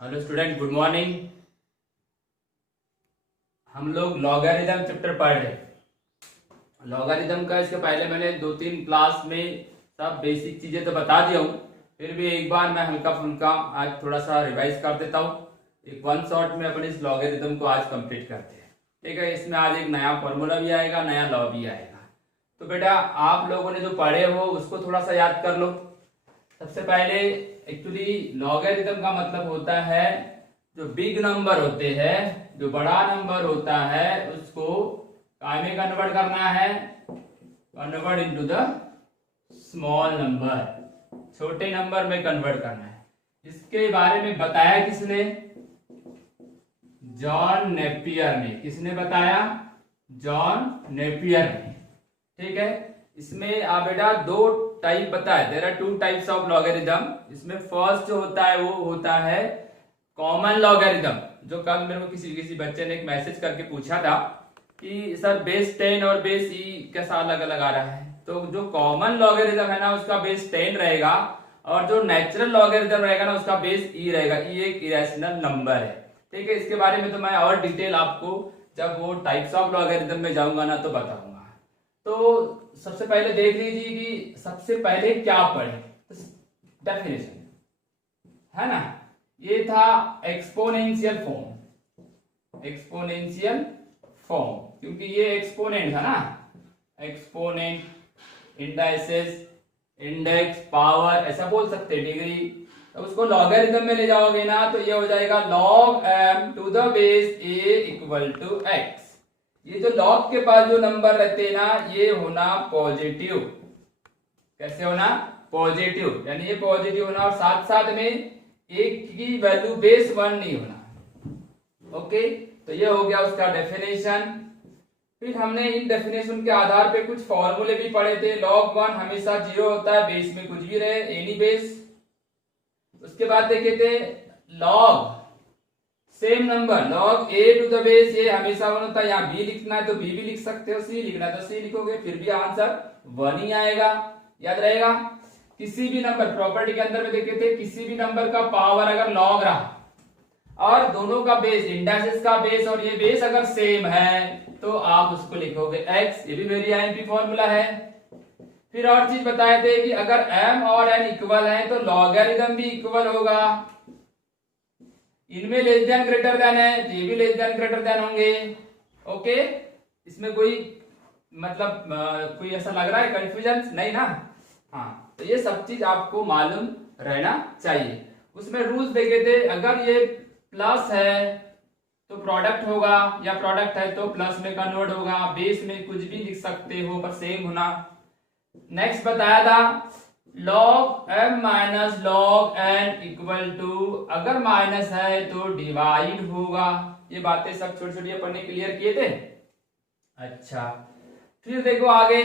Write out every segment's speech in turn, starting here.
Hello student, good morning. हम लोग logarithm chapter पढ़ रहे हैं। लॉगरिथम का इसके पहले मैंने 2-3 क्लास में सब बेसिक चीजें तो बता दिया हूँ, फिर भी एक बार मैं हल्का फुल्का आज थोड़ा सा रिवाइज कर देता हूँ। एक वन शॉट में अपन इस लॉगरिथम को आज कंप्लीट करते हैं। ठीक है, इसमें आज एक नया फॉर्मूला भी आएगा, नया लॉ भी आएगा। तो बेटा आप लोगों ने जो पढ़े हो उसको थोड़ा सा याद कर लो। सबसे पहले एक्चुअली लॉगरिथम का मतलब होता है जो बिग नंबर होते हैं, जो बड़ा नंबर होता है उसको काय में कन्वर्ट करना है, convert into the small number, छोटे नंबर में कन्वर्ट करना है। इसके बारे में बताया किसने? जॉन नेपियर ने। किसने बताया? जॉन नेपियर ने। ठीक है, इसमें आप बेटा दो टाइप बताए, there are 2 types of logarithm. इसमें फर्स्ट जो होता है वो होता है कॉमन लॉगरिथम, जो कल मेरे को किसी बच्चे ने एक मैसेज करके पूछा था कि सर बेस 10 और बेस ई कैसा अलग अलग आ रहा है। तो जो कॉमन लॉगरिथम है ना उसका बेस 10 रहेगा, और जो नेचुरल लॉगरिथम रहेगा ना उसका बेस ई रहेगा। ई एक इरेशनल नंबर है। ठीक है, इसके बारे में तो मैं और डिटेल आपको जब वो टाइप्स ऑफ लॉगरिथम में जाऊंगा ना तो बताऊंगा। तो सबसे पहले देख लीजिए कि सबसे पहले क्या पढ़े, डेफिनेशन है ना। ये था एक्सपोनेंशियल फॉर्म, एक्सपोनेंशियल फॉर्म, क्योंकि ये एक्सपोनेंट था ना, एक्सपोनेंट, इंडाइसेस, इंडेक्स, पावर ऐसा बोल सकते हैं, डिग्री। तो उसको लॉगरिथम में ले जाओगे ना तो ये हो जाएगा log m to the base a equal to x। ये जो log के पास जो नंबर रहते हैं ना ये होना पॉजिटिव। कैसे होना? पॉजिटिव, यानी ये पॉजिटिव होना, और साथ साथ में एक की वैल्यू बेस 1 नहीं होना। ओके, तो ये हो गया उसका डेफिनेशन। फिर हमने इन डेफिनेशन के आधार पे कुछ फॉर्मूले भी पढ़े थे। log 1 हमेशा 0 होता है, बेस में कुछ भी रहे, एनी बेस। उसके बाद देखे थे log same number, log a to the base a हमेशा 1 होता है। यहाँ b लिखना है तो b भी लिख सकते हो, c लिखना है तो c लिखोगे, फिर भी आंसर 1 ही आएगा। याद रहेगा। किसी भी नंबर, प्रॉपर्टी के अंदर में देखे थे, किसी भी नंबर का पावर अगर log रहा और दोनों का बेस, इंडाइसेस का बेस और ये बेस अगर सेम है तो आप उसको लिखोगे x। ये भी वेरी आईएमपी फॉर्मूला है। फिर और चीज बताए थे कि अगर m और n इक्वल है तो लॉगरिथम भी इक्वल होगा। इनमें लेस देन ग्रेटर देन है तो ये भी लेस देन ग्रेटर देन होंगे। ओके, इसमें कोई मतलब कोई ऐसा लग रहा है कंफ्यूजन नहीं ना? हाँ, तो ये सब चीज आपको मालूम रहना चाहिए। उसमें रूल्स देखे थे, अगर ये प्लस है तो प्रोडक्ट होगा, या प्रोडक्ट है तो प्लस में कन्वर्ट होगा। बेस में कुछ भी लिख सकते हो पर सेम होना। नेक्स्ट बताया था log m minus log n equal to, अगर माइनस है तो डिवाइड होगा। ये बातें सब छोटी छोटी पढ़ने क्लियर किए थे। अच्छा, फिर देखो आगे।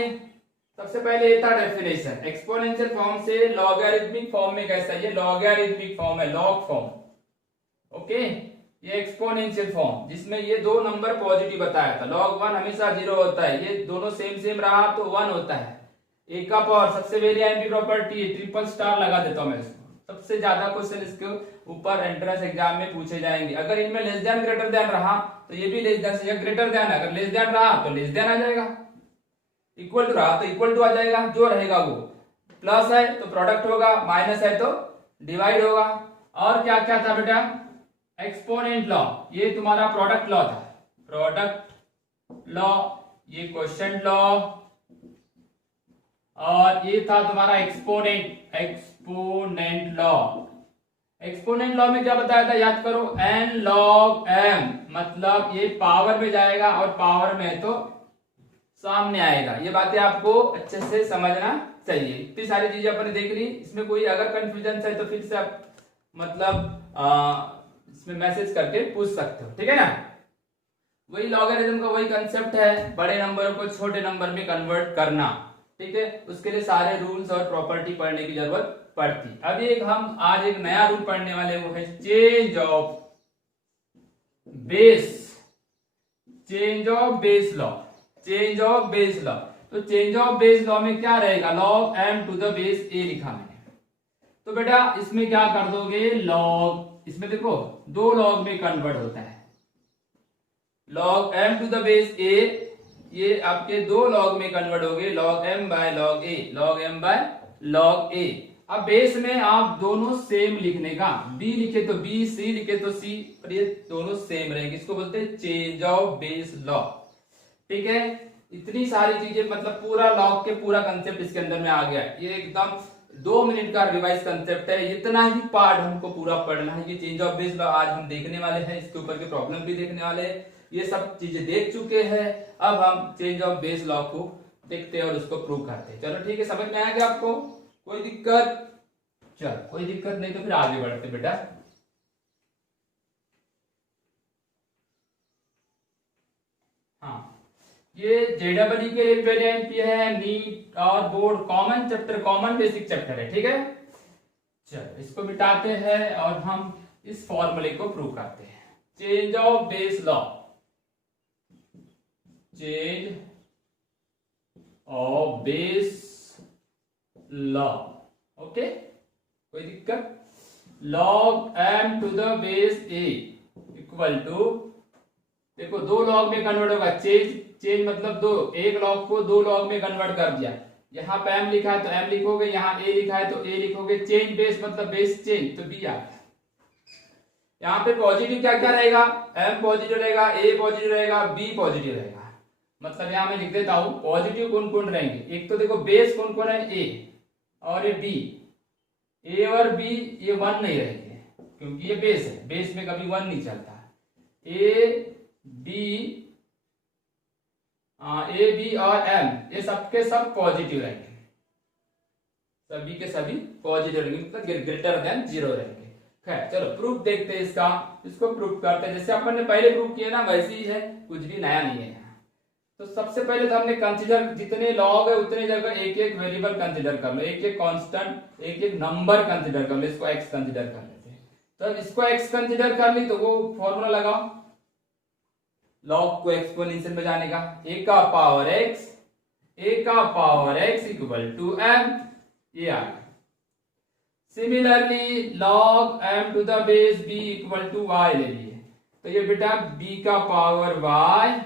सबसे पहले ये था डेफिनेशन, एक्सपोनेंशियल फॉर्म से लॉगरिथमिक फॉर्म में कैसा, ये लॉगरिथमिक फॉर्म है, लॉग फॉर्म। ओके, ये एक्सपोनेंशियल फॉर्म जिसमें ये दो नंबर पॉजिटिव बताया था। log 1 हमेशा 0 होता है, ये दोनों सेम सेम रहा तो 1 होता है। एक का पावर सबसे वेरी आईएमपी प्रॉपर्टी है, ट्रिपल स्टार लगा देता हूं मैं इसको। सबसे ज्यादा क्वेश्चन इसके ऊपर एंट्रेंस एग्जाम में पूछे जाएंगे। अगर इनमें लेस देन ग्रेटर देन रहा तो ये भी लेस देन से ग्रेटर देन, अगर लेस देन रहा तो लेस देन आ जाएगा, इक्वल टू रहा तो इक्वल टू आ जाएगा। जो रहेगा वो प्लस है तो प्रोडक्ट होगा, माइनस है तो डिवाइड होगा। और क्या क्या था बेटा? एक्सपोनेंट लॉ, ये तुम्हारा प्रोडक्ट लॉ था, प्रोडक्ट लॉ, ये क्वेश्चन लॉ, और ये था तुम्हारा exponent, exponent law. Exponent law में क्या बताया था याद करो, n log m, मतलब ये पावर में जाएगा और पावर में है तो सामने आएगा। ये बातें आपको अच्छे से समझना चाहिए। इतनी सारी चीजें अपने देख ली, इसमें कोई अगर कंफ्यूजन है तो फिर से आप मतलब इसमें मैसेज करके पूछ सकते हो। ठीक है ना। वही लॉगरिथम का वही कंसेप्ट है, बड़े नंबर को छोटे नंबर में कन्वर्ट करना। ठीक है, उसके लिए सारे रूल्स और प्रॉपर्टी पढ़ने की जरूरत पड़ती। अभी हम आज एक नया रूल पढ़ने वाले, वो है change of base, change of base law, change of base law. तो चेंज ऑफ बेस लॉ में क्या रहेगा, log m to the base a लिखा मैंने। तो बेटा इसमें क्या कर दोगे, log इसमें देखो 2 लॉग में कन्वर्ट होता है। Log m to the base a ये आपके 2 लॉग में कन्वर्ट हो गए, log m by log a, log m by log a। अब बेस में आप दोनों सेम लिखने का, b लिखे तो b, c लिखे तो c, और ये दोनों सेम रहेंगे। इसको बोलते हैं चेंज ऑफ बेस लॉग। ठीक है, इतनी सारी चीजें, मतलब पूरा लॉग के पूरा कंसेप्ट इसके अंदर में आ गया। ये एकदम 2 मिनट का रिवाइज कंसेप्ट है, इतना ही पार्ट हमको पूरा पढ़ना है। ये चेंज ऑफ बेस लॉ आज हम देखने वाले हैं, इसके ऊपर के प्रॉब्लम भी देखने वाले हैं। ये सब चीजें देख चुके हैं, अब हम चेंज ऑफ बेस लॉ को देखते हैं और उसको प्रूव करते हैं। चलो ठीक है, समझ में आया क्या आपको? कोई दिक्कत? चल कोई दिक्कत नहीं तो फिर आगे बढ़ते बेटा। हाँ, ये JEE के लिए वेरी एमपी है, नीट और board common chapter, common basic chapter है। ठीक है, चल इसको मिटाते हैं और हम इस फॉर्मूले को प्रूव करते हैं। Change of base law, change of base law. Okay, कोई दिक्कत? Log m to the base a equal to, देखो 2 लॉग में कन्वर्ट होगा, चेंज मतलब 2, एक लॉग को 2 लॉग में कन्वर्ट कर दिया। यहाँ पे m लिखा है तो m लिखोगे, यहाँ a लिखा है तो a लिखोगे। चेंज बेस मतलब बेस चेंज, तो b आ गया। यहाँ पे पॉजिटिव क्या क्या रहेगा? m पॉजिटिव रहेगा, a पॉजिटिव रहेगा, b पॉजिटिव रहेगा। मतलब यहाँ मैं लिख देता हूं पॉजिटिव कौन कौन रहेंगे। एक तो देखो बेस कौन कौन है, a और ये b, a और b ये 1 नहीं रहेंगे क्योंकि ये बेस है, बेस में कभी 1 नहीं चलता। a b और m ये सबके सब पॉजिटिव रहेंगे, सभी के सभी पॉजिटिव रहेंगे, मतलब ग्रेटर देन 0 रहेंगे। खैर चलो प्रूफ देखते हैं इसका, इसको प्रूफ करते हैं। जैसे अपन ने पहले प्रूफ किया ना वैसे ही है, कुछ भी नया नहीं है। तो सबसे पहले तो हमने कंसीडर, जितने लॉग है उतने जगह एक एक वेरिएबल कंसीडर कर लो, एक एक कांस्टेंट, एक एक नंबर कंसीडर कर लो। इसको x कंसीडर कर लेते हैं। तो इसको x कंसीडर कर ली तो वो फॉर्मूला लगाओ लॉग को एक्सपोनेंशियल में जाने का, a का power x equal to m, ये आ गया। Similarly log m to the base b equal to y ले लिए, तो ये बेटा b का power y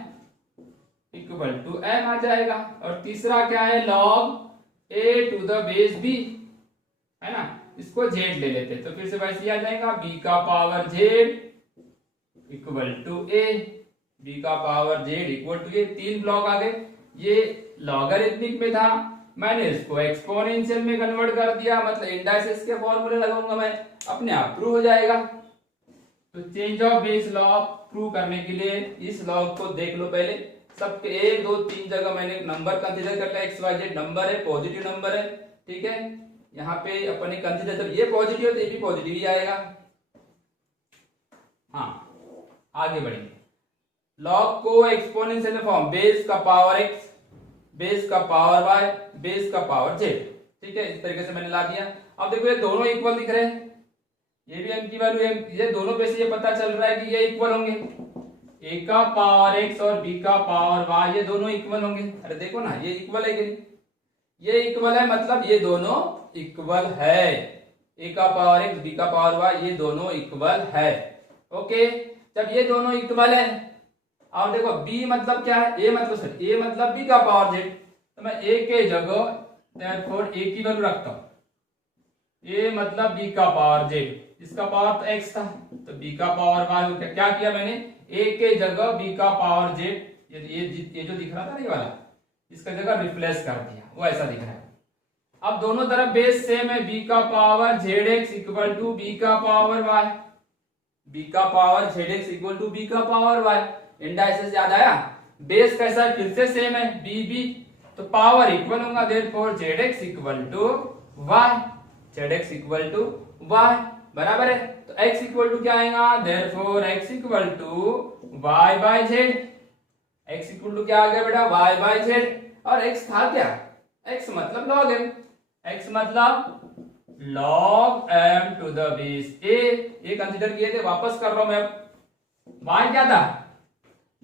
equal to m आ जाएगा। और तीसरा क्या है, log a to the base b, है ना, इसको z ले लेते तो फिर से वैसे ही आ जाएगा, b का power z equal to a, b का power z equal to a। 3 block आ गए। ये लॉगरिथमिक में था, मैंने इसको एक्सपोनेंशियल में कन्वर्ट कर दिया, मतलब इंडाइसेस के फॉर्मूले लगाऊंगा मैं, अपने आप प्रूव हो जाएगा। तो change of base law prove करने के लिए इस लॉ को देख लो पहले। सबके 1 2 3 जगह मैंने नंबर कंसीडर कर लिया, एक्स वाई जेड नंबर है, पॉजिटिव नंबर है। ठीक है, यहाँ पे अपन ने कंसीडर, जब ये पॉजिटिव है तो ये भी पॉजिटिव ही आएगा। हाँ, आगे बढ़ेंगे। लॉग को एक्सपोनेंशियल में फॉर्म, बेस का पावर x, बेस का पावर y, बेस का पावर z। ठीक है, इस तरीके से मैंने ला दिया। अब देखो ये दोनों इक्वल दिख रहे हैं, ये भी m की वैल्यू m, ये दोनों पे से ये पता चल रहा है कि ये इक्वल होंगे। a का पावर x और b का पावर y ये दोनों इक्वल होंगे। अरे देखो ना, ये इक्वल है कि ये इक्वल है, मतलब ये दोनों इक्वल है। a का पावर x, b का पावर y ये दोनों इक्वल है। ओके, जब ये दोनों इक्वल है, और देखो b मतलब क्या है, a मतलब b का पावर z, तो मैं a के जगह देयरफॉर a की वैल्यू रखता हूं। a मतलब b का पावर z, इसका पावर तो x था, तो b का पावर y हो गया। क्या किया मैंने, a के जगह b का पावर z, ये जो दिख रहा था ना ये वाला, इसका जगह रिप्लेस कर दिया, वो ऐसा दिख रहा है। अब दोनों तरफ बेस सेम है, b का power zx equal to b का पावर y, b का power zx equal to b का पावर y। इंडाइसेस याद आया, बेस कैसा है, फिर से सेम है, b तो पावर इक्वल होगा, therefore zx equal to y, zx equal to y बराबर है। तो x इक्वल टू क्या आएगा, therefore x equal to y by z। x equal to क्या आ गया बेटा, y बाय z, और x था क्या, x मतलब log m, x मतलब log m to the base a, ये कंसीडर किए थे, वापस कर रहा हूं मैं। y क्या था,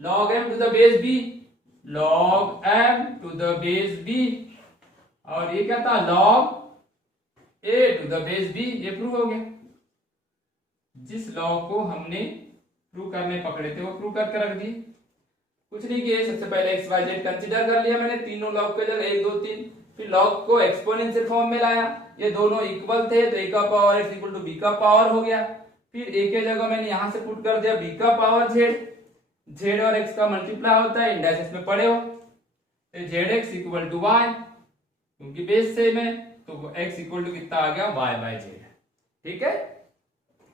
log m to the base b, log m to the base b, और ये क्या था, log a to the base b। ये प्रूव हो गया। जिस लॉ को हमने प्रूव करने पकड़े थे वो प्रूव करके रख दिए। कुछ नहीं किए, सबसे पहले एक्स वाई जेड कंसीडर कर लिया मैंने तीनों लॉग के जगह 1 2 3, फिर लॉग को एक्सपोनेंशियल फॉर्म में लाया, ये दोनों इक्वल थे तो a का power x equal to b का पावर हो गया। फिर a के जगह मैंने यहां से पुट कर दिया b का पावर z, z और x का मल्टीप्लाई होता है, इंडाइसेस में पढ़े हो, तो zx इक्वल टू y, क्योंकि बेस सेम है तो x इक्वल टू कितना आ गया y बाय z। ठीक है,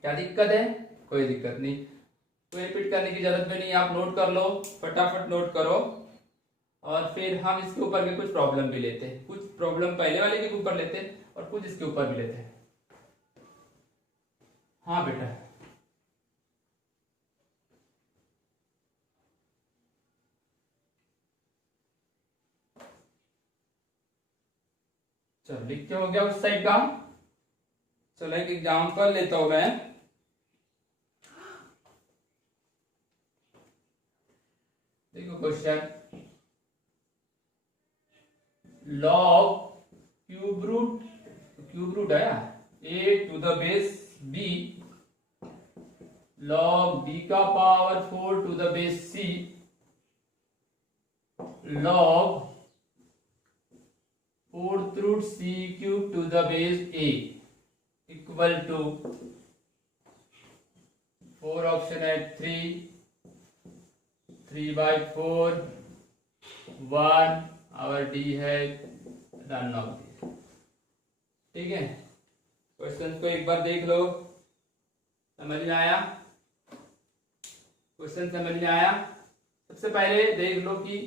क्या दिक्कत है? कोई दिक्कत नहीं, कोई रिपीट करने की जरूरत भी नहीं, आप नोट कर लो, फटाफट नोट करो। और फिर हम इसके ऊपर के कुछ प्रॉब्लम भी लेते हैं, कुछ प्रॉब्लम पहले वाले के ऊपर लेते हैं और कुछ इसके ऊपर भी लेते हैं। हाँ बेटा, चलो लिख के हो गया उस साइड का। चलो एक एग्जाम्पल लेता हूं मैं। देखो क्वेश्चन, लॉग क्यूब रूट है a to the base b, log b का power 4 to the base c, log 4th root c cube to the base a equal to 4 option है 3/4 1 और डी है रन ऑफ दी। ठीक है, question को एक बार देख लो, समझ में आया? क्वेश्चन समझ में आया? सबसे पहले देख लो कि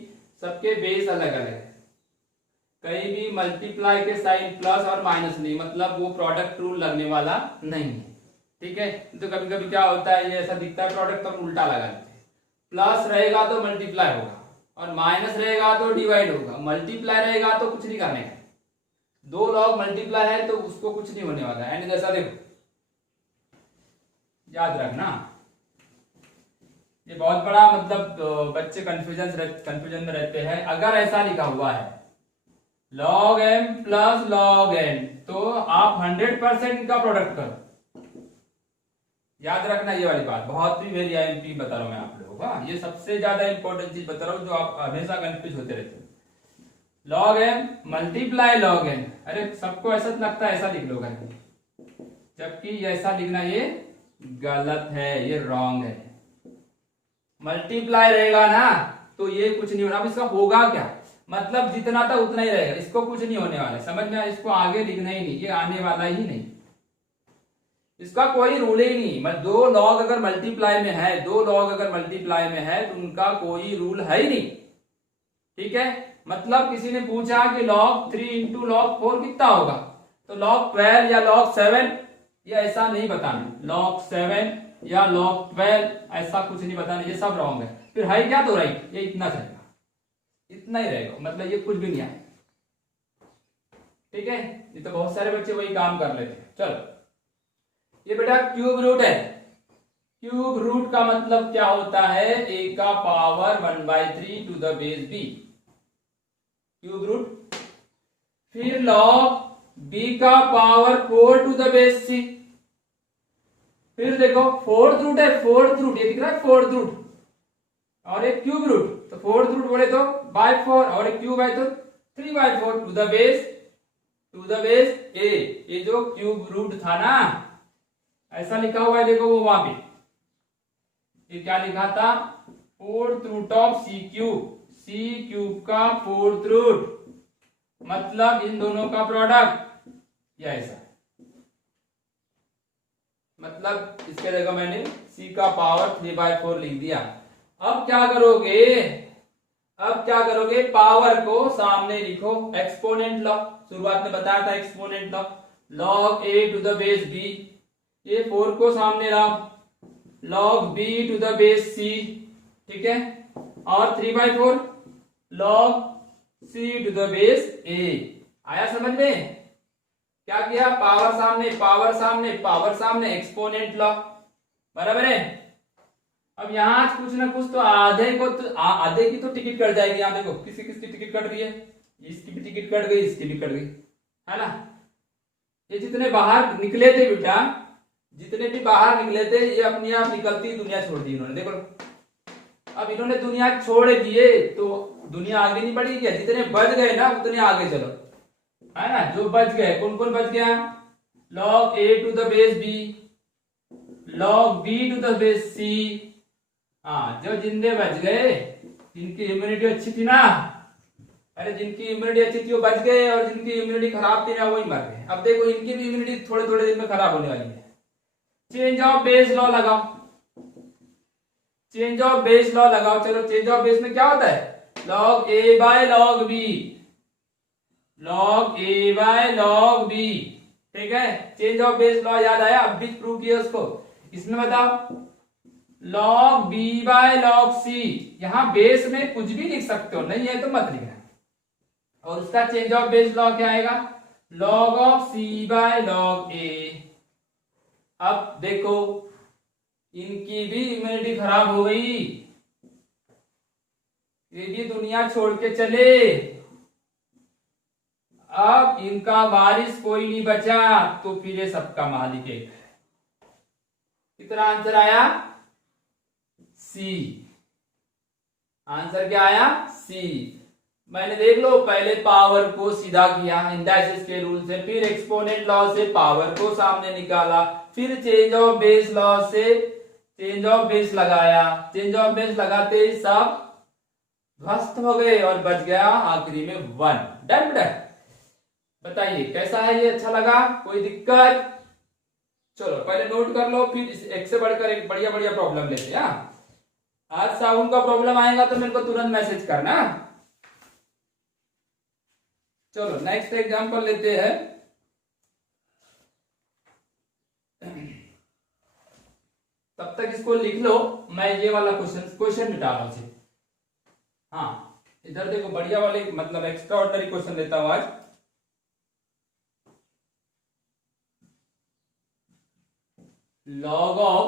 सबके बेस अलग अलग है, कहीं भी मल्टीप्लाई के साइन प्लस और माइनस नहीं, मतलब वो प्रोडक्ट रूल लगने वाला नहीं है। ठीक है, तो कभी कभी क्या होता है, ये ऐसा दिखता है प्रोडक्ट, तो हम उल्टा लगा लेते हैं, प्लस रहेगा तो मल्टीप्लाई होगा और माइनस रहेगा तो डिवाइड होगा, मल्टीप्लाई रहेगा तो कुछ नहीं करने का। दो लॉग मल्टीप्लाई है तो उसको कुछ नहीं होने वाला है, एंड जैसा देखो, याद रखना, ये बहुत बड़ा मतलब बच्चे कंफ्यूजन में रहते हैं। अगर ऐसा लिखा हुआ है log m plus log n, तो आप 100% का प्रोडक्ट करो। याद रखना ये वाली बात, बहुत ही वेरी आईएमपी बता रहा हूं मैं आप लोगों को, ये सबसे ज्यादा इंपॉर्टेंट चीज बता रहा हूं जो आप हमेशा कंफ्यूज होते रहते हो। log m multiply log n, अरे सबको ऐसा लगता है ऐसा लिख लो, जबकि ऐसा लिखना ये गलत है, ये रॉन्ग है। मल्टीप्लाई रहेगा ना तो ये कुछ नहीं होना। अब इसका होगा क्या, मतलब जितना था उतना ही रहेगा, इसको कुछ नहीं होने वाला, समझ में? इसको आगे लिखना ही नहीं, ये आने वाला ही नहीं, इसका कोई रूल ही नहीं। मतलब दो लॉग अगर मल्टीप्लाई में है, दो लॉग अगर मल्टीप्लाई में है तो उनका कोई रूल है ही नहीं। ठीक है, मतलब किसी ने पूछा कि log 3 इंटू log 4 कितना होगा, तो log 12 या log 7, ये ऐसा नहीं बताना, log 7 या log 12 ऐसा कुछ नहीं बताना, ये सब रॉन्ग है। फिर है क्या, तो राइट, ये इतना रहेगा, इतना ही रहेगा, मतलब ये कुछ भी नहीं आए। ठीक है, ये तो बहुत सारे बच्चे वही काम कर लेते हैं। चलो, ये बेटा क्यूब रूट है। क्यूब रूट का मतलब क्या होता है, a का power 1/3 to the base b, cube root. फिर log b का power 4 to the base c, फिर देखो 4th रूट है, 4th रूट ये दिख रहा है 4th रूट, और एक क्यूब रूट, तो 4th रूट बोले तो बाय 4 और एक क्यूब है तो 3/4 टू द बेस a। ये जो क्यूब रूट था ना, ऐसा लिखा हुआ है, देखो वो वहां पे, ये क्या लिखा था, 4th root of c cube का 4th रूट, मतलब इन दोनों का प्रोडक्ट, या ऐसा, मतलब इसके जगह मैंने c का पावर 3/4 लिख दिया। अब क्या करोगे, पावर को सामने लिखो, एक्सपोनेंट लॉ, शुरुआत में बताया था exponent law, log a to the base b, ये 4 को सामने लाओ, log b to the base c, ठीक है, और 3/4 log c to the base a। आया समझ में? क्या किया, पावर सामने एक्सपोनेंट लॉ, बराबर है। अब यहाँ कुछ ना कुछ तो आधे की तो टिकट कट जाएगी। यहाँ देखो किसकी टिकट कट रही है, इसकी भी टिकट कट गई, इसकी भी कट गई, है ना। ये जितने बाहर निकले थे बेटा, जितने भी बाहर निकले थे ये अपनी आप निकलती दुनिया छोड़ दी इन्होंने। देखो अब इन्होंने दुनिया छोड़ दिए तो दुनिया आगे नहीं बढ़ी क्या? जितने बच गए ना उतने आगे चलो, है ना। जो बच गए, कौन कौन बच गया? log a to the base b, log b to the base c। हाँ, जो जिंदे बच गए जिनकी इम्यूनिटी अच्छी थी ना, अरे जिनकी इम्यूनिटी अच्छी थी वो बच गए, और जिनकी इम्यूनिटी खराब थी ना वही मर गए। अब देखो इनकी भी इम्यूनिटी थोड़े थोड़े दिन में खराब होने वाली है। चेंज ऑफ बेस लॉ लगाओ, चेंज ऑफ बेस लॉ लगाओ। चलो चेंज ऑफ बेस में क्या होता है? log a by log b, log a by log b। ठीक है, चेंज ऑफ बेस लॉ याद आया? अब भी प्रूव किया उसको। इसमें बताओ log b by log c। यहां बेस में कुछ भी लिख सकते हो, नहीं है तो मत लिखना। और उसका चेंज ऑफ बेस लॉ क्या आएगा? log of c by log a। अब देखो इनकी भी इम्यूनिटी खराब हो गई, ये भी दुनिया छोड़ के चले। अब इनका वारिस कोई नहीं बचा, तो फिर ये सबका मालिक एक है। कितना आंसर आया? सी। आंसर क्या आया? सी। मैंने देख लो पहले पावर को सीधा किया इंडाइसिस के रूल से, फिर एक्सपोनेंट लॉ से पावर को सामने निकाला, फिर चेंज ऑफ बेस लॉ से चेंज ऑफ बेस लगाया। चेंज ऑफ बेस लगाते ही सब ध्वस्त हो गए और बच गया आखिरी में 1। Done done. बताइए कैसा है ये? अच्छा लगा? कोई दिक्कत? चलो पहले नोट कर लो, फिर एक से बढ़कर एक बढ़िया बढ़िया प्रॉब्लम लेते हैं। आज साउंड का प्रॉब्लम आएगा तो मेरे को तुरंत मैसेज करना। चलो नेक्स्ट एग्जांपल लेते हैं। तब तक इसको लिख लो, मैं ये वाला क्वेश्चन मिटा रहा हूं। हाँ इधर देखो बढ़िया वाले मतलब एक्स्ट्रा ऑर्डिनरी क्वेश्चन लेता हूं आज। log of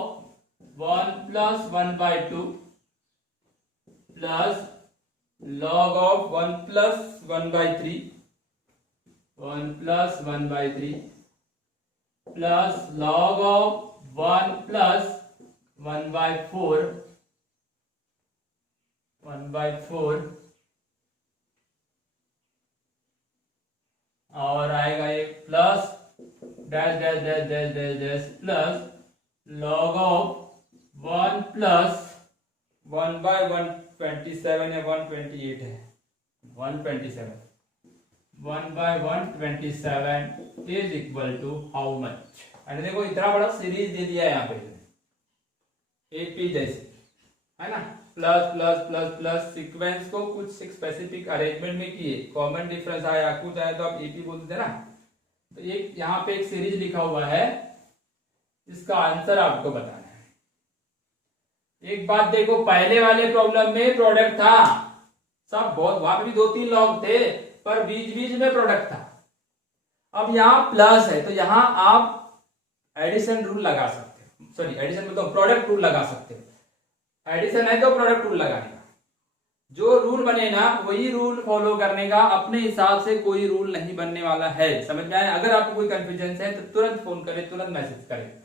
1 plus 1 by 2 plus log of 1 plus 1 by 3, 1 plus 1 by 3 plus log of 1 plus 1 by 4, 1 by 4 और आएगा एक plus dash dash dash dash dash dash plus log of 1 plus 1 by 127 है, 128 है, 127, 1 by 127 is equal to how much? अरे देखो इतना बड़ा series दे दिया है यहाँ पे एपी जैसे, है ना। Plus plus plus plus sequence को कुछ स्पेसिफिक अरेंजमेंट में किए, कॉमन डिफरेंस आया, कुछ आया तो आप एपी बोलते थे ना। तो एक यहाँ पे एक सीरीज लिखा हुआ है, इसका आंसर आपको बताना है। एक बात देखो, पहले वाले प्रॉब्लम में प्रोडक्ट था सब, बहुत वहां पे भी 2-3 लॉग थे पर बीच बीच में प्रोडक्ट था। अब यहाँ प्लस है तो यहाँ आप एडिशन रूल लगा सकते हो, सॉरी एडिशन में तो प्रोडक्ट रूल लगा सकते हो। एडिशन है तो प्रोडक्ट रूल लगाने का जो रूल बने ना वही रूल फॉलो करने का, अपने हिसाब से कोई रूल नहीं बनने वाला है। समझ में आया? अगर आपको कोई कंफ्यूजन है तो तुरंत फोन करें, तुरंत मैसेज करें।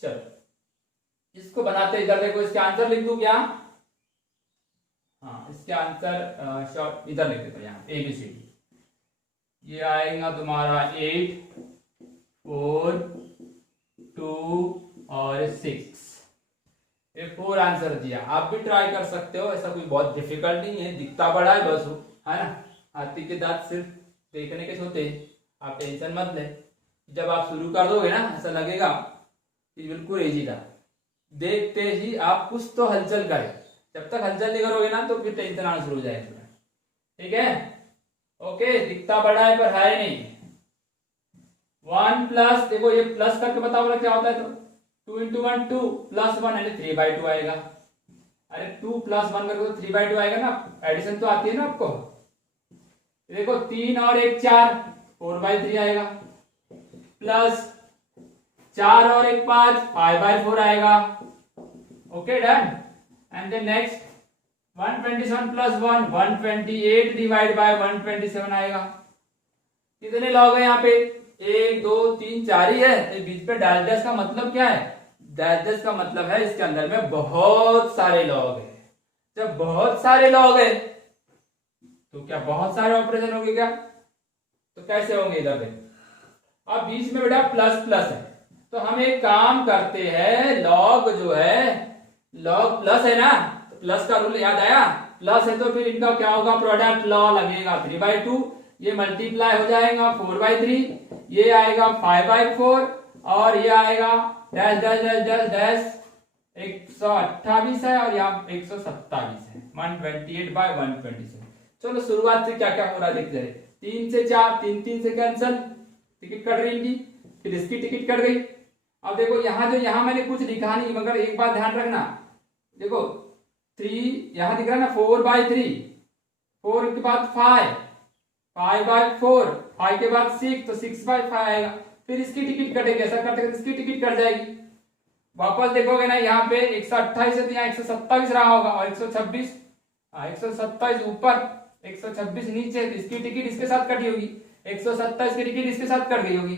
चलो इसको बनाते, इधर देखो इसके आंसर लिख दूं क्या? हाँ इसके आंसर शॉर्ट इधर लिख देते यहाँ ABCD। ये आएगा तुम्हारा 8, 4, 2 और 6। ये 4 आंसर दिया। आप भी ट्राई कर सकते हो, ऐसा कोई बहुत डिफिकल्ट नहीं है, दिखता बड़ा है बस, है ना। हाथी के दांत सिर्फ देखने के होते, आप टेंशन मत ले। जब आप शुरू कर दोगे ना ऐसा लगेगा कि बिल्कुल इजी था, देखते ही आप कुछ तो हलचल करें। जब तक हलचल नहीं करोगे ना तो फिर टेंशन आना शुरू हो जाएगा। ठीक है, ओके। दिखता बड़ा है पर है नहीं। 1 प्लस, देखो ये प्लस करके बताओ क्या होता है, तो 2 into 1 2 प्लस 1 यानी 3/2 आएगा। अरे 2 प्लस 1 करके तो 3/2 आएगा ना, एडिशन तो आती है ना आपको। देखो 3 और 1 4, 4/3 आएगा, प्लस 4 और 1 5, 5/4 आएगा। Okay done. And then next 127 plus 1, 128 divide by 127 आएगा। कितने लॉग है यहाँ पे? 1 2 3 4 ही है, तो बीच पे डैश डैश का मतलब क्या है? डैश डैश का मतलब है इसके अंदर में बहुत सारे लॉग है। जब बहुत सारे लॉग है तो क्या बहुत सारे ऑपरेशन होंगे क्या? तो कैसे होंगे इधर पे? अब बीच में बेटा प्लस प्लस है, तो हम एक काम करते हैं, लॉग जो है, लॉग प्लस है ना, तो प्लस का रूल याद आया? प्लस है तो फिर इनका क्या होगा? प्रोडक्ट लॉ लगेगा 3/2, ये मल्टीप्लाई हो जाएगा 4/3, ये आएगा 5/4 और ये आएगा dash dash dash dash dash 128 है और यहाँ 127 है, 128/127। चलो शुरुआत से क्या क्या हो रहा है देखते हैं। 3 से 4, 3 3 से कैंसल, टिकट कट रही इनकी, फिर इसकी टिकट कट गई। अब देखो यहाँ मैंने कुछ लिखा नहीं, मगर एक बात ध्यान रखना, देखो 3 यहाँ दिख रहा है ना, 4/3, 4 के बाद 5, 5/4, 5 के बाद 6, तो 6/5 आएगा। फिर इसकी टिकट कटेगी, ऐसा करते करते इसकी टिकट कट जाएगी। वापस देखोगे ना, यहाँ पे 128 है तो यहाँ 127 रहा होगा, और 126, 127 ऊपर, 126 नीचे, तो इसकी टिकट इसके साथ कटी होगी, 127 की टिकट इसके साथ कट गई होगी।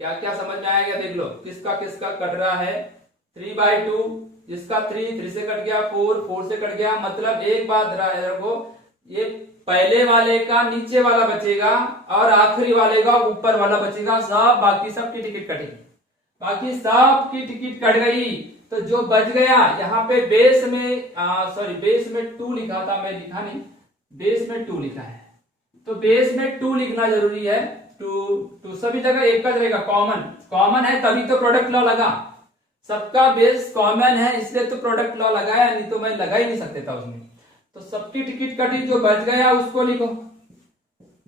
क्या क्या समझ में आएगा देख लो, किसका किसका कट रहा है। 3/2, जिसका 3 से कट गया, 4 से कट गया, मतलब एक बात रखो, ये पहले वाले का नीचे वाला बचेगा और आखिरी वाले का ऊपर वाला बचेगा, सब बाकी सब की टिकट कटेगी। बाकी सब की टिकट कट गई तो जो बच गया, यहाँ पे बेस में 2 लिखा था, मैं लिखा नहीं, बेस में 2 लिखा है, तो बेस में 2 लिखना जरूरी है। 2 सभी जगह एक का रहेगा, कॉमन है तभी तो प्रोडक्ट लॉ लगा, सबका बेस कॉमन है इसलिए तो प्रोडक्ट लॉ लगाया, नहीं तो मैं लगा ही नहीं सकते था उसमें। तो सबकी टिकट कटी, जो बच गया उसको लिखो,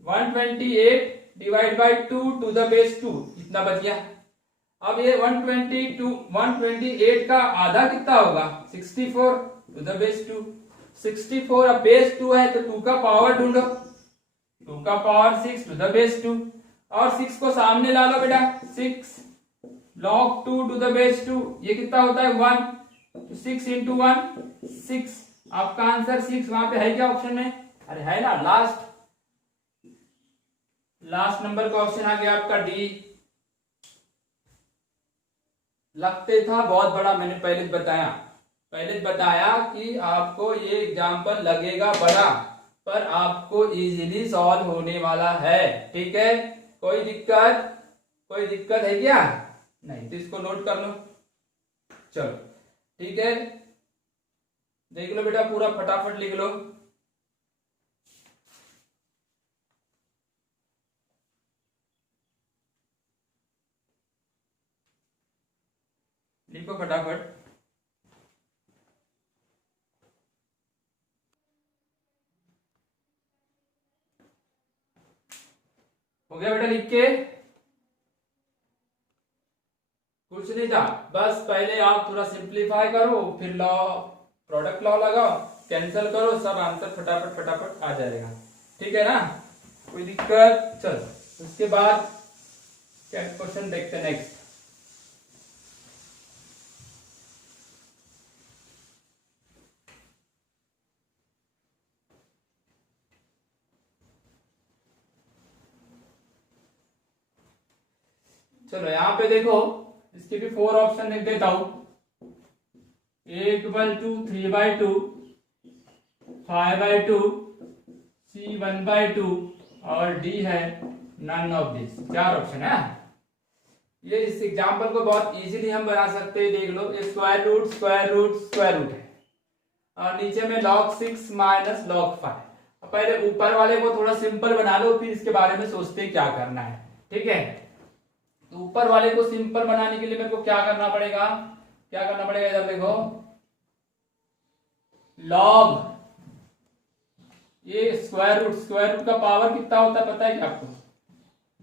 128 / 2 टू द बेस 2, इतना बच गया। अब ये 128 का आधा कितना होगा? 64 टू द बेस 2, 64, अब बेस 2 है तो 2 का पावर ढूंढो, 2 का पावर 6 टू द बेस 2, और 6 को सामने ला लो बेटा, 6 log 2 टू द बेस 2, ये कितना होता है? 1, तो 6 × 1 6, आपका आंसर 6। वहां पे है क्या ऑप्शन में? अरे है ना, लास्ट नंबर का ऑप्शन आ गया आपका डी। लगते था बहुत बड़ा, मैंने पहले बताया कि आपको ये एग्जाम्पल लगेगा बड़ा, पर आपको इजीली सॉल्व होने वाला है, ठीक है? कोई दिक्कत है क्या? नहीं, तो इसको नोट कर लो। चलो ठीक है, देख लो बेटा, पूरा फटाफट लिख लो। लिखो फटाफट। हो गया बेटा लिख के? कुछ नहीं था, बस पहले आप थोड़ा सिंप्लीफाई करो, फिर प्रोडक्ट लॉ लगाओ, कैंसिल करो, सब आंसर फटाफट आ जाएगा, ठीक है ना? कोई दिक्कत? चलो उसके बाद क्या क्वेश्चन देखते हैं नेक्स्ट। चलो यहाँ पे देखो, इसके भी 4 ऑप्शन लिख देता हूं, A=2, 3/2, 5/2, C 1/2 और D है नन ऑफ दिस। 4 ऑप्शन है। ये इस एग्जांपल को बहुत इजीली हम बना सकते हैं, देख लो, ये स्क्वायर रूट है और नीचे में log 6 - log 5। पहले ऊपर वाले को थोड़ा सिंपल बना लो, फिर इसके बारे में सोचते क्या करना है, ठीक है? तो ऊपर वाले को सिंपल बनाने के लिए मेरे को क्या करना पड़ेगा? इधर देखो, लॉग, ये स्क्वायर रूट का पावर कितना होता है पता है क्या आपको?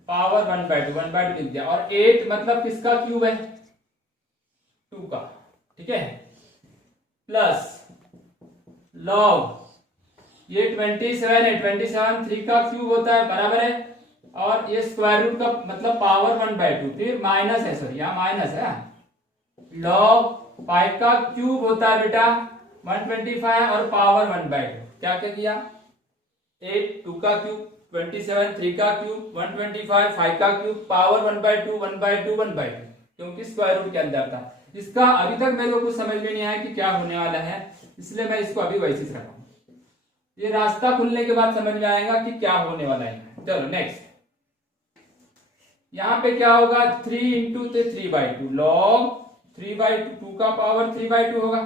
पावर 1/2 लिख दिया, और 8 मतलब किसका क्यूब है? 2 का, ठीक है? प्लस लॉग, ये 27 है, 27 3 का क्यूब होता है, बराबर है, और ये स्क्वायर रूट का मतलब पावर 1/2, फिर माइनस है, सॉरी यहाँ माइनस है, log 5 का क्यूब होता है बेटा 125 और पावर 1/2, क्या किया? 8, 2 का क्यूब, 27 3 का क्यूब, 125 5 का क्यूब, पावर 1/2 1/2 1/2, क्योंकि स्क्वायर रूट के अंदर था। इसका अभी तक मेरे को कुछ समझ में नहीं आया कि क्या होने वाला है, इसलिए मैं इसको अभी वैसे ही रखा हूं। ये रास्ता खुलने के बाद समझ में आएगा कि क्या होने वाला है। चलो नेक्स्ट, यहाँ पे क्या होगा, 3 इंटू 3/2 लॉग 3/2, 2 का पावर 3/2 होगा,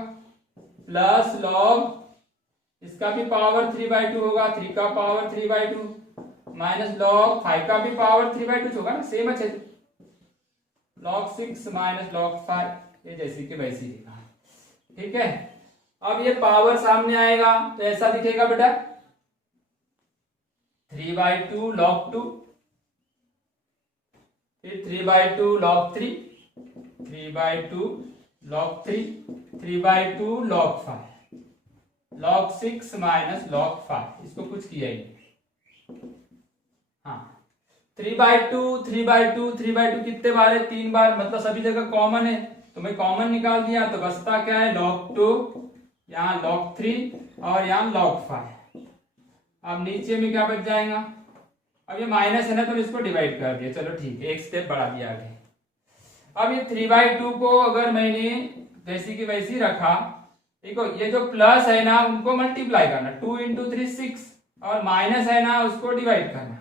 प्लस लॉग इसका भी पावर 3/2 होगा, 3 का पावर 3/2, माइनस लॉग 5 का भी पावर 3/2 होगा ना, सेम है, लॉग 6 माइनस लॉग 5, ये जैसी कि वैसी लिखा। ठीक है, अब ये पावर सामने आएगा तो ऐसा दिखेगा बेटा, 3/2 log 2, फिर 3/2 log 3, 3/2 log 3, 3/2 log 5, log 6 minus log 5, इसको कुछ किया ही। हाँ, 3/2 3/2 3/2 कितने बार है, 3 बार, मतलब सभी जगह कॉमन है, तो मैं कॉमन निकाल दिया, तो बचता क्या है, log 2, यहाँ log 3 और यहाँ log 5। अब नीचे में क्या बच जाएगा, अब ये माइनस है ना तो इसको डिवाइड कर दिया, चलो ठीक है, एक स्टेप बढ़ा दिया आगे। अब ये 3/2 को अगर मैंने जैसी की वैसी रखा, देखो ये जो प्लस है ना उनको मल्टीप्लाई करना, 2 इंटू 3 6, और माइनस है ना उसको डिवाइड करना,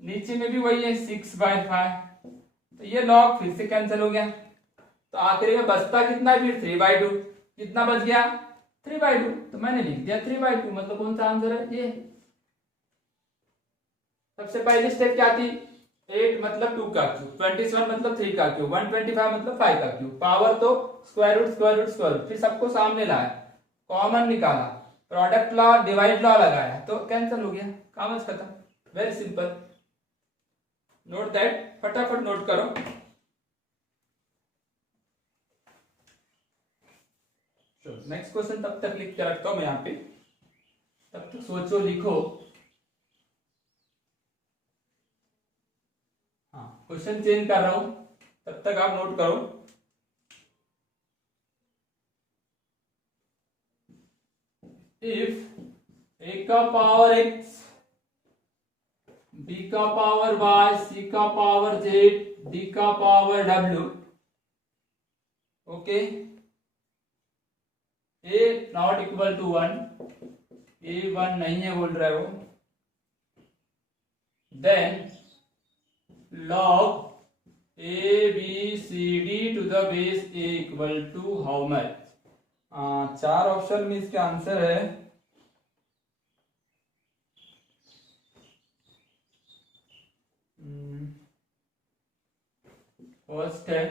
नीचे में भी वही है 6/5, तो ये लॉग फिर से कैंसिल हो गया, तो आखिरी में बचता कितना, फिर 3/2, कितना बच गया 3/2, तो मैंने लिख दिया 3/2, मतलब कौन सा आंसर है ये। सबसे पहली स्टेप क्या थी, 8 मतलब 2 का क्यूब, 27 मतलब 3 का क्यूब, 125 मतलब 5 का क्यूब, पावर तो square root square root square root, फिर सबको सामने लाया, कॉमन निकाला, प्रोडक्ट लॉ डिवाइड लॉ लगाया, तो कैंसिल हो गया, काम खत्म, वेरी सिंपल। नोट दैट, फटाफट नोट करो। नेक्स्ट क्वेश्चन तब तक लिख के रखता हूं मैं यहाँ पे, तब तक सोचो लिखो। हाँ, क्वेश्चन चेंज कर रहा हूं, तब तक आप नोट करो। इफ a का पावर x, b का पावर y, c का पावर z, d का power w, okay, a not equal to 1, a 1 नहीं है बोल रहे हो, then log a b c d to the base a equal to how much. 4 option में इसका आंसर है फर्स्ट है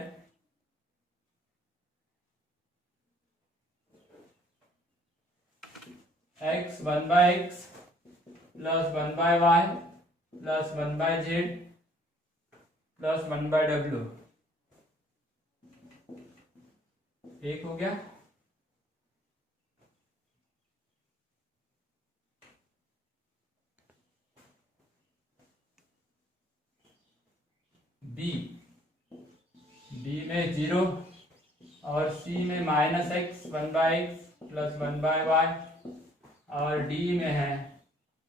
x 1/x plus 1/y plus 1/z plus 1/w, एक हो गया। बी में 0 और सी में -x 1/x प्लस 1/y और डी में है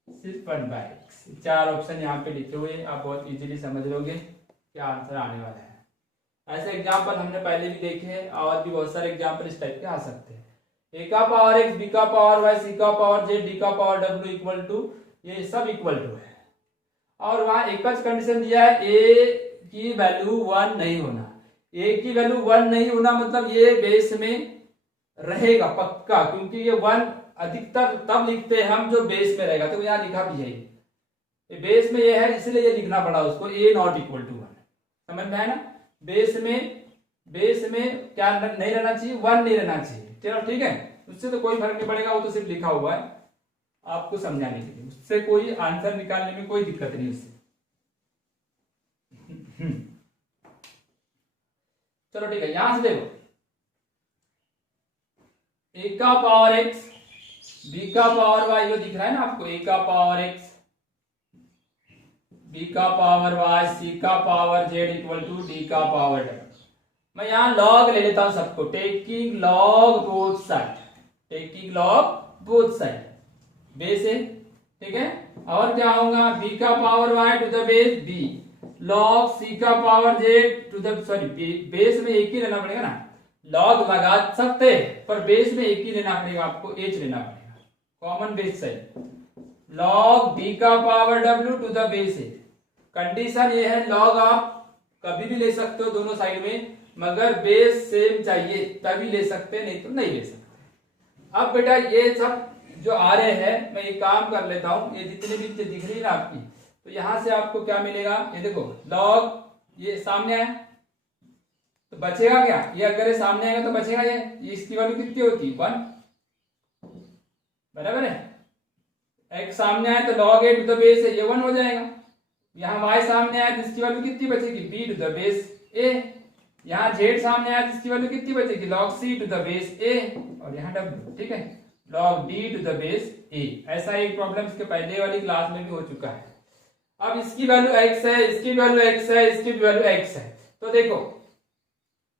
सिर्फ 1/x। 4 ऑप्शन यहाँ पे लिखे हुए, आप बहुत इजीली समझ लोगे क्या आंसर आने वाला है। ऐसे एग्जाम्पल हमने पहले भी देखे हैं, और भी बहुत सारे एग्जाम्पल इस टाइप के आ सकते हैं। ए का पावर x, बी का पावर y, सी का पावर z, डी का पावर w इक्वल टू, ये सब इक्वल टू है, और वहां एक कंडीशन दिया है, ए की वैल्यू 1 नहीं होना। ए की वैल्यू 1 नहीं होना मतलब ये बेस में रहेगा पक्का, क्योंकि ये 1 अधिकतर तब लिखते हैं हम जो बेस में रहेगा, तो यहाँ लिखा भी है ये बेस में ये है, इसलिए ये लिखना पड़ा उसको, ए नॉट इक्वल टू 1। समझ में है ना, बेस में क्या नहीं रहना चाहिए, 1 नहीं रहना चाहिए। चलो ठीक है, उससे तो कोई फर्क नहीं पड़ेगा, वो तो सिर्फ लिखा हुआ है आपको समझाने के लिए, उससे कोई आंसर निकालने में कोई दिक्कत नहीं उससे। चलो ठीक है, यहां से देखो, ए का पावर x, बी का पावर y, जो दिख रहा है ना आपको, ए का पावर x, बी का पावर y, सी का power z equal to D का पावर w। मैं यहां लॉग ले लेता हूं सबको, taking log both side, taking log both side, base है, ठीक है, और क्या होगा, b का power y to the base b log c का power z to the, sorry base में एक ही लेना पड़ेगा ना, लॉग लगा सकते हैं पर बेस में एक ही लेना पड़ेगा, आपको h लेना पड़ेगा, कॉमन बेस सही, log b का power w to the base a। Condition ये है लॉग आप कभी भी ले सकते हो दोनों साइड में, मगर बेस सेम चाहिए तभी ले सकते हैं, नहीं तो नहीं ले सकते। अब बेटा ये सब जो आ रहे हैं मैं ये काम कर लेता हूं, ये जितने भी चीजें दिख रही है ना आपकी, तो यहां से आपको क्या मिलेगा, ये देखो लॉग ये सामने है तो बचेगा क्या, ये अगर ये सामने आएगा तो बचेगा ये इसकी वैल्यू कितनी होती है 1, बराबर है। x सामने आए तो log a to the base है, ये 1 हो जाएगा। यहाँ y सामने आए तो इसकी वैल्यू कितनी बचेगी b to the base a। यहाँ z सामने आए तो इसकी वैल्यू कितनी बचेगी log c to the base a, और यहाँ w, ठीक है, log d to the base a। ऐसा एक प्रॉब्लम इसके पहले वाली क्लास में भी हो चुका है। अब इसकी वैल्यू x है, इसकी वैल्यू x है, इसकी वैल्यू x है, तो देखो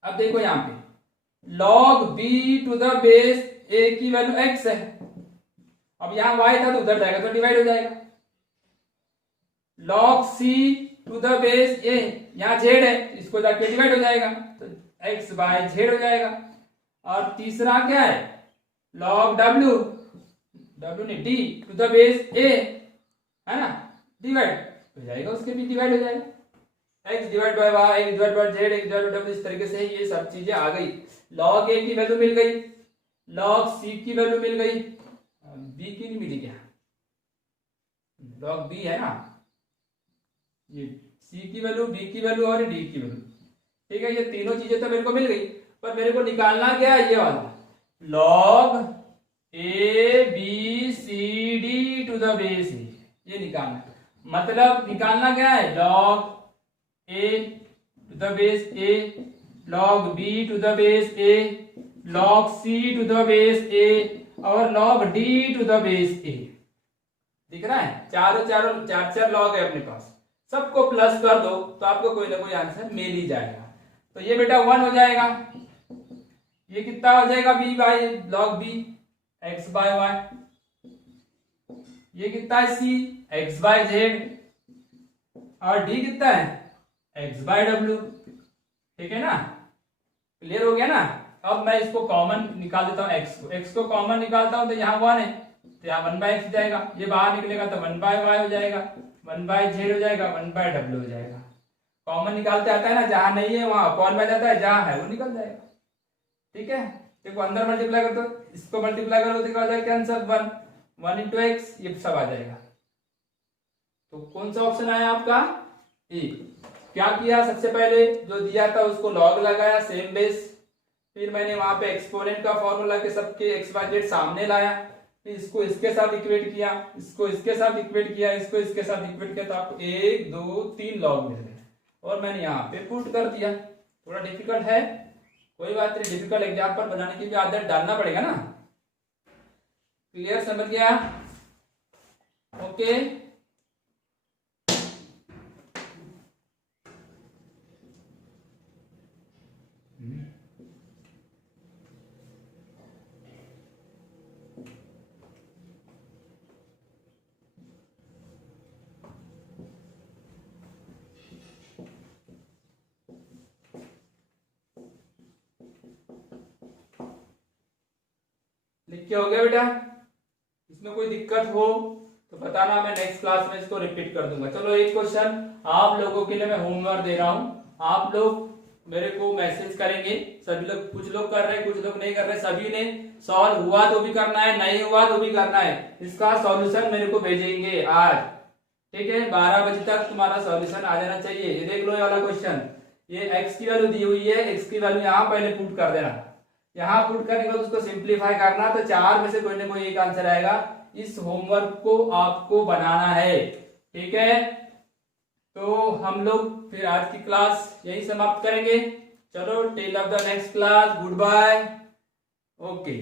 अब देखो यहाँ पे log b to the base a की वैल्यू x है, अब यहाँ y था तो उधर जाएगा तो डिवाइड हो जाएगा, log c to the base a, यहाँ z है इसको जाके डिवाइड हो जाएगा तो x बाय z हो जाएगा। और तीसरा क्या है log w ने d to the base a, है ना, डिवाइड हो जाएगा, उसके भी डिवाइड हो जाएगा, x divide by y, x divide by z, x divide by w, इस तरीके से ये सब चीजें आ गई। log a की वैल्यू मिल गई, log c की वैल्यू मिल गई, b की नहीं मिली क्या, log b है ना, ये c की वैल्यू, b की वैल्यू और d की वैल्यू, ठीक है, ये तीनों चीजें तो मेरे को मिल गई, पर मेरे को निकालना क्या है, ये वाला log a b c d to the base a, ये निकालना, मतलब निकालना क्या है log a to the base a, log b to the base a, log c to the base a और log d to the base a। दिख रहा है, चारों चार लॉग है अपने पास, सबको प्लस कर दो तो आपको कोई ना कोई आंसर मिल ही जाएगा। तो ये बेटा 1 हो जाएगा, ये कितना हो जाएगा b by log b x by y, ये कितना है c x बाय z, और d कितना है x बाय w, ठीक है ना, क्लियर हो गया ना। अब मैं इसको कॉमन निकाल देता हूँ, x को कॉमन निकालता हूँ तो यहाँ 1 है तो यहाँ 1 बाय x जाएगा, ये बाहर निकलेगा तो 1 बाय y हो जाएगा, 1 बाय z हो जाएगा, 1 बाय w हो जाएगा। कॉमन निकालते आता है ना, जहां नहीं है वहां अपॉन में जाता है, जहां है वो निकल जाएगा, ठीक है। देखो अंदर मल्टीप्लाई कर दो, इसको मल्टीप्लाई करो तो क्या हो जाएगा आंसर 1 इंटू एक्स, ये सब आ जाएगा। तो कौन सा ऑप्शन आया आपका ए। क्या किया, सबसे पहले जो दिया था उसको लॉग लगाया सेम बेस, फिर मैंने वहां पे एक्सपोनेंट का फॉर्मूला के सबके एक्स वाई जेड सामने लाया, फिर इसको इसके साथ इक्वेट किया, इसको इसके साथ इक्वेट किया, इसको इसके साथ इक्वेट किया, तो आपको 1 2 3 लॉग मिल गए और मैंने यहाँ पे पुट कर दिया। थोड़ा डिफिकल्ट है, कोई बात नहीं, डिफिकल्ट एग्जाम्पल बनाने की भी आदत डालना पड़ेगा ना। क्लियर, समझ गया, ओके। लिख के हो गया बेटा, इसमें कोई दिक्कत हो तो बताना, मैं नेक्स्ट क्लास में इसको रिपीट कर दूंगा। चलो एक क्वेश्चन आप लोगों के लिए मैं होमवर्क दे रहा हूं, आप लोग मेरे को मैसेज करेंगे, सभी लोग, कुछ लोग कर रहे हैं कुछ लोग नहीं कर रहे, सभी ने सॉल्व हुआ तो भी करना है, नहीं हुआ तो भी करना है, इसका सॉल्यूशन मेरे को भेजेंगे आज, ठीक है। 12 बजे तक तुम्हारा सॉल्यूशन आ जाना चाहिए। ये देख लो ये वाला क्वेश्चन, ये x की वैल्यू दी हुई है, x की वैल्यू यहाँ पहले पुट कर देना, यहाँ पुट करने के बाद उसको सिंप्लीफाई करना, तो 4 में से कोई ना कोई एक आंसर आएगा। इस होमवर्क को आपको बनाना है, ठीक है। तो हम लोग फिर आज की क्लास यही समाप्त करेंगे। चलो till of the next class, goodbye, okay.